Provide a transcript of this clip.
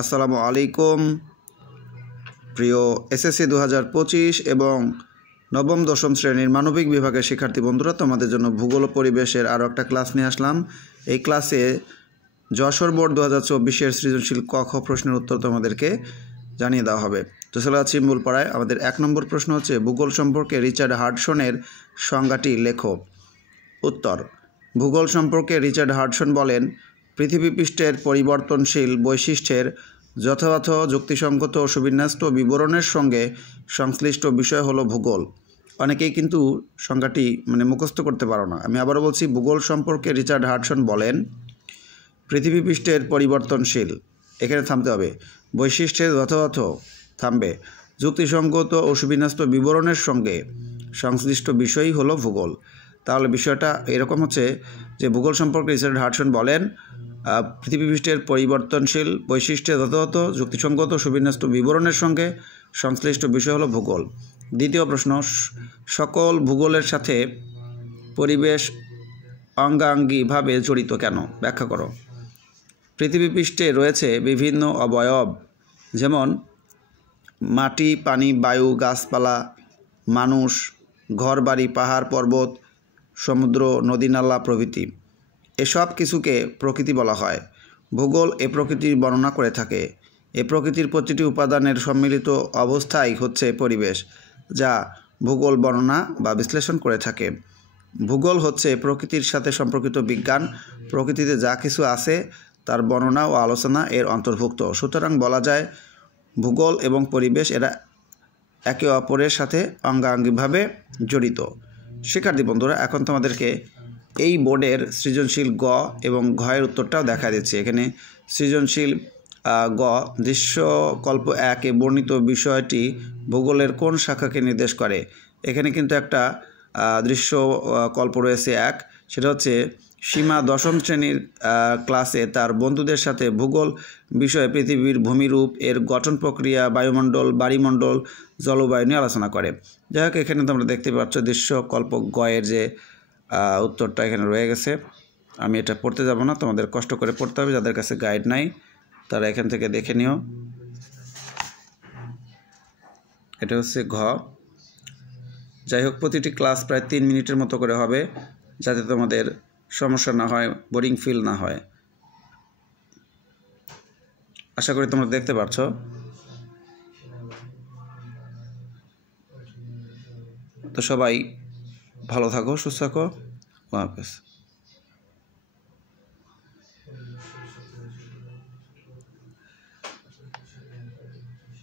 আসসালামু আলাইকুম প্রিয় এসএসসি 2025 এবং নবম দশম শ্রেণীর মানবিক বিভাগের শিক্ষার্থী বন্ধুরা, তোমাদের জন্য ভূগোল ও পরিবেশের আরও একটা ক্লাস নিয়ে আসলাম। এই ক্লাসে যশোর বোর্ড 2024-এর সৃজনশীল ক খ প্রশ্নের উত্তর তোমাদেরকে জানিয়ে দেওয়া হবে। তো চলে যাচ্ছি মূল পড়ায়। আমাদের 1 নম্বর প্রশ্ন হচ্ছে, ভূগোল সম্পর্কে রিচার্ড হাডসনের সংজ্ঞাটি লেখো। উত্তর: ভূগোল সম্পর্কে রিচার্ড হাডসন বলেন, পৃথিবী পৃষ্ঠের পরিবর্তনশীল বৈশিষ্ট্যের যথাযথ যুক্তিসঙ্গত ও সুবিন্যস্ত বিবরণের সঙ্গে সংশ্লিষ্ট বিষয় হলো ভূগোল। অনেকেই কিন্তু সংজ্ঞাটি মুখস্থ করতে পারো না। আমি আবারও বলছি, ভূগোল সম্পর্কে রিচার্ড হাডসন বলেন, পৃথিবী পৃষ্ঠের পরিবর্তনশীল, এখানে থামতে হবে, বৈশিষ্ট্যের যথাযথ, থামবে, যুক্তিসঙ্গত ও সুবিন্যস্ত বিবরণের সঙ্গে সংশ্লিষ্ট বিষয়ই হলো ভূগোল। তাহলে বিষয়টা এরকম হচ্ছে যে, ভূগোল সম্পর্কে রিচার্ড হাডসন বলেন, পৃথিবী পৃষ্ঠের পরিবর্তনশীল বৈশিষ্ট্যে যথাযথ যুক্তিসঙ্গত সুবিন্যস্ত বিবরণের সঙ্গে সংশ্লিষ্ট বিষয় হলো ভূগোল। দ্বিতীয় প্রশ্ন, সকল ভূগোলের সাথে পরিবেশ অঙ্গাঙ্গিভাবে জড়িত কেন? ব্যাখ্যা করো। পৃথিবী পৃষ্ঠে রয়েছে বিভিন্ন অবয়ব, যেমন মাটি, পানি, বায়ু, গাছপালা, মানুষ, ঘরবাড়ি, পাহাড়, পর্বত, সমুদ্র, নদী-নালা প্রভৃতি। এসব কিছুকে প্রকৃতি বলা হয়। ভূগোল এ প্রকৃতির বর্ণনা করে থাকে। এ প্রকৃতির প্রতিটি উপাদানের সম্মিলিত অবস্থাই হচ্ছে পরিবেশ, যা ভূগোল বর্ণনা বা বিশ্লেষণ করে থাকে। ভূগোল হচ্ছে প্রকৃতির সাথে সম্পর্কিত বিজ্ঞান। প্রকৃতিতে যা কিছু আছে তার বর্ণনা ও আলোচনা এর অন্তর্ভুক্ত। সুতরাং বলা যায়, ভূগোল এবং পরিবেশ এরা একে অপরের সাথে অঙ্গাঙ্গিভাবে জড়িত। শিক্ষার্থী বন্ধুরা, এখন তোমাদেরকে এই বোর্ডের সৃজনশীল গ এবং ঘ এর উত্তরটাও দেখা দিচ্ছে। এখানে সৃজনশীল গ, দৃশ্যকল্প 1 এ বর্ণিত বিষয়টি ভূগোলের কোন শাখাকে নির্দেশ করে? এখানে কিন্তু একটা দৃশ্যকল্প রয়েছে 1, সেটা হচ্ছে সীমা দশম শ্রেণীর ক্লাসে তার বন্ধুদের সাথে ভূগোল বিষয়ে পৃথিবীর ভূমিরূপ, এর গঠন প্রক্রিয়া, বায়ুমণ্ডল, বাড়িমণ্ডল, জলবায়ু নিয়ে আলোচনা করে। যাই হোক, এখানে তোমরা দেখতে পাচ্ছ দৃশ্যকল্প গ এর যে উত্তরটা এখানে রয়ে গেছে। আমি এটা পড়তে যাব না, তোমাদের কষ্ট করে পড়তে হবে। যাদের কাছে গাইড নাই তারা এখান থেকে দেখে নিও। এটা হচ্ছে ঘ। যাই হোক, প্রতিটি ক্লাস প্রায় 3 মিনিটের মতো করে হবে, যাতে তোমাদের সমস্যা না হয়, বোরিং ফিল না হয়। আশা করি তোমরা দেখতে পাচ্ছ। তো সবাই ভালো থাকো, সুস্থ থাকো। আল্লাহ হাফেজ।